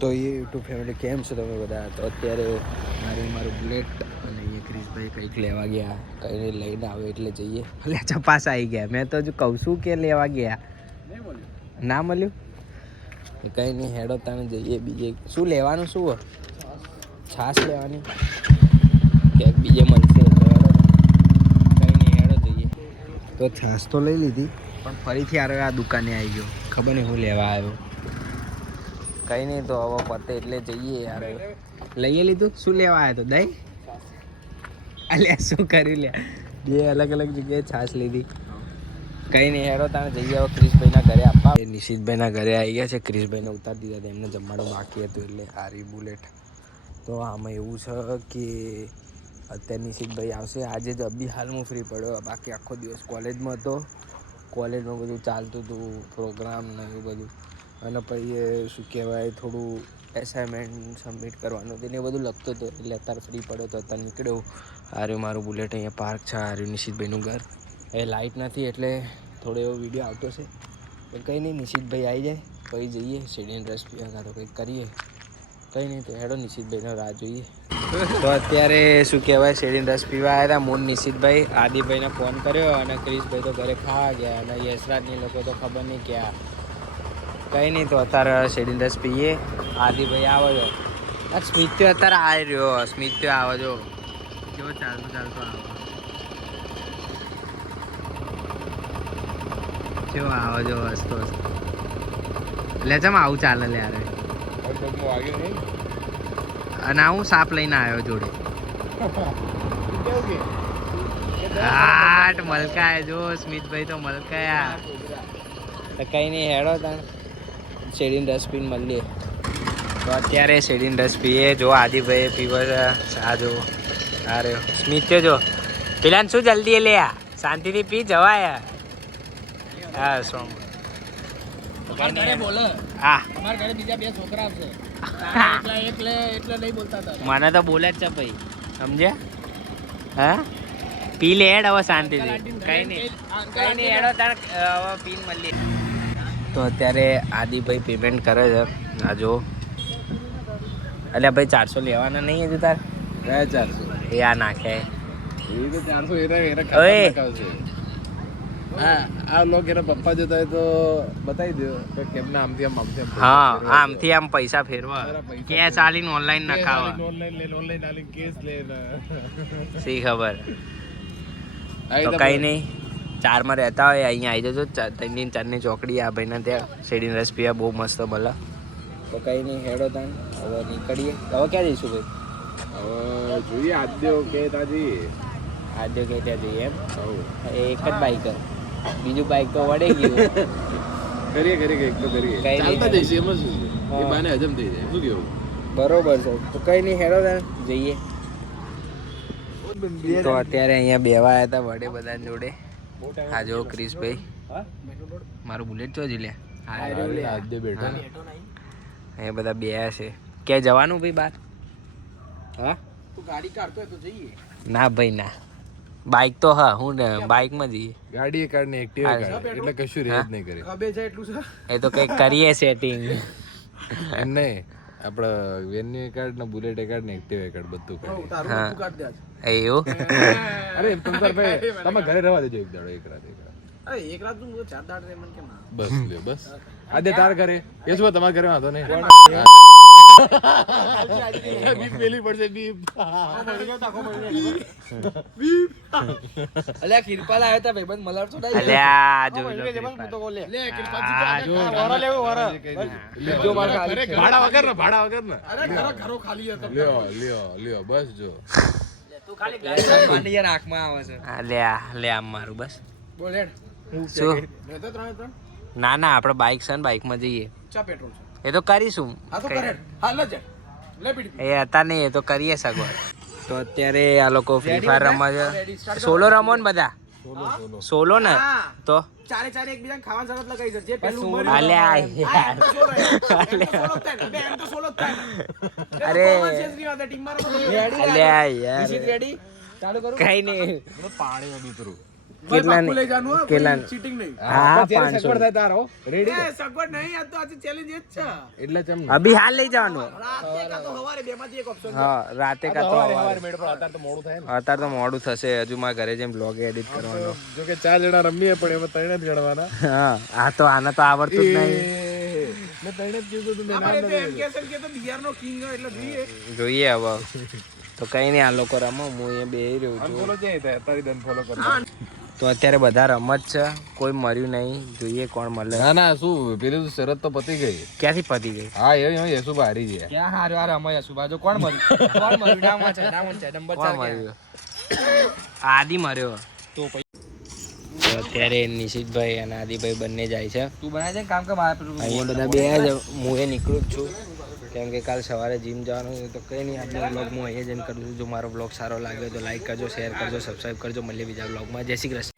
તો એ YouTube family કેમ છો તમે બધા? તો અત્યારે મારું બુલેટ અને અહીંયા ક્રિશભાઈ કંઈક લેવા ગયા, કંઈ લઈને આવે એટલે જઈએ. એટલે ચપાસ આવી ગયા. મેં તો જ કહું છું કે લેવા ગયા, ના મળ્યું. કંઈ નહીં, હેડો તાને જઈએ. બીજે શું લેવાનું? શું છાશ લેવાની કે બીજે મળશે? કંઈ નહીં, હેડો જઈએ. તો છાશ તો લઈ લીધી, પણ ફરીથી આ દુકાને આવી ગયો. ખબર નહીં હું લેવા આવ્યો. કંઈ નહીં, તો હવે પતે એટલે જઈએ યાર. લઈએ લીધું. શું લેવા આવ્યો તો? દહીં? અલ્યા શું કરી લે, બે અલગ અલગ જગ્યાએ છાશ લીધી. કંઈ નહીં, હેડો તાણે જઈએ હવે ક્રિશભાઈના ઘરે આપવા. નિશિતભાઈના ઘરે આવી ગયા છે. ક્રિશભાઈને ઉતારી દીધા હતા, એમને જમવાનું બાકી હતું એટલે આરી બુલેટ. તો આમાં એવું છે કે અત્યારે નિશિતભાઈ આવશે. આજે જ અબી હાલ હું ફ્રી પડ્યો, બાકી આખો દિવસ કોલેજમાં હતો. કોલેજમાં બધું ચાલતું હતું, પ્રોગ્રામ ને એવું બધું. અને પછી શું કહેવાય, થોડું એસાઇનમેન્ટ સબમિટ કરવાનું હતું ને એ બધું લખતો હતો. એટલે અત્યારે ફ્રી પડ્યો તો અત્યારે નીકળ્યો. આર્યું મારું બુલેટ અહીંયા પાર્ક છે. આર્યું નિશિતભાઈનું ઘર. એ લાઇટ નથી એટલે થોડો એવો વિડીયો આવતો છે. તો કંઈ નહીં, નિશિતભાઈ આવી જાય પછી જઈએ શેડીને રસ પીવા કાં તો કંઈક કરીએ. કંઈ નહીં, તો હેડો નિશિતભાઈનો રાહ જોઈએ. તો અત્યારે શું કહેવાય, શેડીને રસ પીવા આવ્યા હતા. મૂળ નિશિતભાઈ આદિભાઈને ફોન કર્યો અને ક્રિશભાઈ તો ઘરે ખાવા ગયા અને યશરાજની લોકો તો ખબર નહીં ક્યાં. કંઈ નહીં, તો અત્યારે શેડીને રસ પીએ. આદિભાઈ આવો છો. સ્મિત્યો અત્યારે આવી રહ્યો. સ્મિત્યો આવો છો. કેવો ચાલતો આવો. કેવો આવો છો? હસતો એટલે ચમ આવું ચાલે લે યાર. અને હું સાપ લઈને આવ્યો જોડે. હાટ મલકાય જો સ્મિતભાઈ તો મલકાયા. તો કંઈ નહીં, હેડો તાણ શેડીને ડસ્ટબિન મળીએ. તો અત્યારે શેડીને રસ પીએ. જો આદિભાઈ પીવો છે આ જો. અરે સ્મિત જો પેલાને શું જલ્દી લે, શાંતિથી પી જવાય. હા સોમ હા મને તો બોલે જ છે ભાઈ, સમજ્યા? હા પી લે હેડ હવે શાંતિથી. કઈ નહીં હેડો તાર હવે પીન મળીએ. તો અત્યારે આદિભાઈ પેમેન્ટ કરે છે. આ જો એટલે ભાઈ 400 લેવાના નહીં હજુ તાર? 400 એ આ નાખે આ લોકો એના પપ્પા જતા હોય તો બતાવી દો કેમના આમથી આમ હા આમથી આમ પૈસા ફેરવા કેશ આલીને ઓનલાઈન નખાવા. ઓનલાઈન આલીને કેસ લે સી ખબર. તો કઈ નહીં, 4 માં રહેતા હોય અહીંયા આવી જજો. 3-4ની ચોકડી આ ભાઈના ત્યાં શેડીને રસ પીવા બહુ મસ્ત મળે. તો કઈ નહીં, હેડો તાન હવે નીકળીએ. હવે ક્યાં જઈશું ભાઈ? હવે જોઈએ આદ્યો કે ત્યાં જઈએ. આદ્યો કે ત્યાં જઈએ એમ? એક જ બાઈક, બીજું બાઈક તો વળે ગયું. કરીએ એક તો કરીએ, ચાલતા જઈશું એમાં શું છે, એ બાને હજમ થઈ જાય. શું કેવું? બરોબર છે. તો કઈ નહીં, હેડો તાન જઈએ. તો અત્યારે અહીંયા બેવા આવ્યા હતા વડે બધા જોડે. આ જો ક્રિશભાઈ મારું બુલેટ જો જ લે બેઠા એ બધા બે છે. ક્યાં જવાનું ભાઈ બહાર? હા તું ગાડી કાઢતો હોય તો જઈએ. ના ભાઈ ના, બાઈક તો હા હું બાઈકમાં જઈએ. ગાડી કાઢ ને એક્ટિવા કાઢ એટલે કશું રેજ નહીં કરે. ખબે છે એટલું છે. એ તો કંઈક કરીએ સેટિંગ. એમ નહીં, આપણે વેન્યુ કાર્ડ ને બુલેટ કાર્ડ ને એક્ટિવા કાર્ડ બધું કાઢ. હા એવું. અરે તંતર ભાઈ તમે ઘરે રહેવા દેજો એક દાડો, એક રાત. અરે એક રાત નું 4 દાડ રે મન કેમ? બસ લ્યો બસ. આજે તાર ઘરે એ શું તમારા ઘરે વાંધો નહીં. બીપ પેલી પડશે બીપ. અલ્યા કિરપાલ આવ્યો તા ભાઈબંધ મલાર છોડાઈ. અલ્યા જો લે કિરપાલ વરા લેવો વરા. જો માર ભાડા વગર ને. અરે ઘરો ખાલી હતો. લ્યો બસ જો. તું ખાલી ગ્લાસ પાણી યાર આંખમાં આવે છે. લે આમ મારું બસ. બોલ હેડ. શું? મેં તો 3 ના આપણે બાઈક છે ને બાઈકમાં જઈએ. ચા પેટ્રોલ છે. એ તો કરીશું. હા તો કરે. હાલ જ લે પીડી. એ હતા નહીં, એ તો કરીએ સગવડ. તો અત્યારે આ લોકો ફ્રી ફાયર રમવા છે. સોલો રમો ને બધા? સોલો ને તો ચારે એકબીજાને ખાવાનું શરત લગાઈ છે. જે પેલું અલ્યા યાર. અરે અલ્યા યાર રેડી ચાલુ કરું. કઈ નહીં, પાણીમાં બીતરું. કેટલા બાપુ લઈ જાનું હો, કેટલા કોઈ cheating નહીં. હા જ્યારે 500 સગવડ થાય તારો રેડી એ સગવડ નહીં, આ તો આજે challenge જ છે. એટલે ચમ અભી હાલ લઈ જવાનું રાતે કાં તો સવારે બેમાંથી એક option છે. હા રાતે કાં તો સવારે મેળ પર અત્યારે તો મોડું થાય ને અત્યારે તો મોડું થશે હજુ મારા ઘરે જેમ બ્લોગ એડિટ કરવાનો જો કે 4 જણા રમીએ પણ એમાં 3 જ ગણવાના હા આ તો આને તો આવડતું જ નહીં મેં 3 જ કીધું તું મેં આપણે તો એમ કહેશે કે તો બિહારનો king હોય એટલે જોઈએ. જોઈએ હવે તો કઈ નહીં આ લોકો રમો હું અહીંયા બેહી રહ્યો છું ફોલો જાય થાય અત્યારે દન ફોલો કરતા તો અત્યારે બધા રમત છે કોઈ મર્યું નહીં જોઈએ કોણ મળે ના ના શું પેલી તો શરત તો પતી ગઈ ક્યાંથી પતી ગઈ હા એ યસુ હારી ગયા ક્યાં હારું આ રમાય સુબાજો કોણ મર્યું? કોણ મર્યું? નામ છે નંબર કોણ મર્યું આદિ મર્યો તો અત્યારે નિશિતભાઈ અને આદિભાઈ બંને જાય છે તું બનાય છે કામ કે મારે પેલું અહીંયા બધા બે જ હું એ નીકળું જ છું કેમ કે કાલ સવારે જીમ જવાનું છે તો કંઈ નહીં આજનો બ્લોગ હું અહીંયા જઈને કરું છું જો મારો બ્લોગ સારો લાગ્યો તો લાઈક કરજો શેર કરજો સબસ્ક્રાઈબ કરજો મળીએ બીજા બ્લોગમાં જય શ્રી કૃષ્ણ